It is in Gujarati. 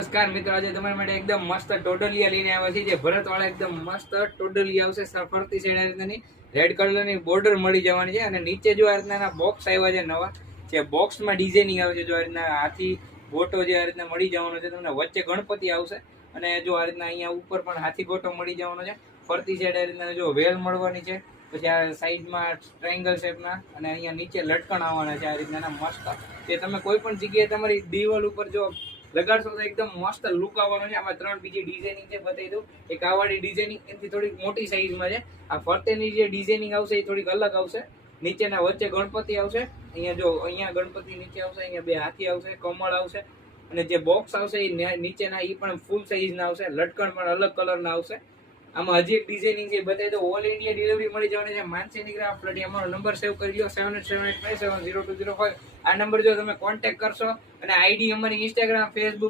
નમસ્કાર મિત્રો, આજે તમારા માટે એકદમ મસ્ત ટોડલિયા લઈને આવ્યા છે. જે ભરત વાળા એકદમ મસ્ત ટોડલિયા આવશે. ફરતી સાઈડ આ રીતની રેડ કલરની બોર્ડર મળી જવાની છે અને નીચે જો આ રીતના બોક્સ આવ્યા છે નવા, જે બોક્સમાં ડિઝાઇનિંગ આવે છે. જો આ રીતના હાથી ગોટો જે આ રીતના મળી જવાનો છે તમને, વચ્ચે ગણપતિ આવશે અને જો આ રીતના અહીંયા ઉપર પણ હાથી ગોટો મળી જવાનો છે. ફરતી સાઈડ આ રીતના જો વેલ મળવાની છે, પછી આ સાઈડમાં ટ્રાયંગલ શેપના અને અહીંયા નીચે લટકણ આવવાના છે આ રીતના મસ્ત. તે તમે કોઈ પણ જગ્યાએ તમારી દિવાલ ઉપર જો લગાડશો તો એકદમ મસ્ત લુક આવવાનો છે. આમાં 3 બીજી ડિઝાઇનિંગ છે, બતાવી દઉં. એક આ વાળી ડિઝાઇનિંગ એનાથી થોડીક મોટી સાઈઝમાં છે. આ ફરતેની જે ડિઝાઇનિંગ આવશે એ થોડીક અલગ આવશે. નીચેના વચ્ચે ગણપતિ આવશે, અહીંયા જો અહીંયા ગણપતિ નીચે આવશે, અહીંયા 2 હાથી આવશે, કમળ આવશે અને જે બોક્સ આવશે એ નીચેના એ પણ ફૂલ સાઈઝના આવશે. લટકણ પણ અલગ કલરના આવશે. આમાં હજી એક ડિઝાઇનિંગ છે, બતાવી દો. ઓલ ઇન્ડિયા ડિલિવરી મળી જવાની છે. માનસી ગ્રાફ પ્લટી. અમારો નંબર સેવ કરી લો, 7878570205. આ નંબર જો તમે કોન્ટેક્ટ કરશો અને આઈડી અમારી ઇન્સ્ટાગ્રામ, ફેસબુક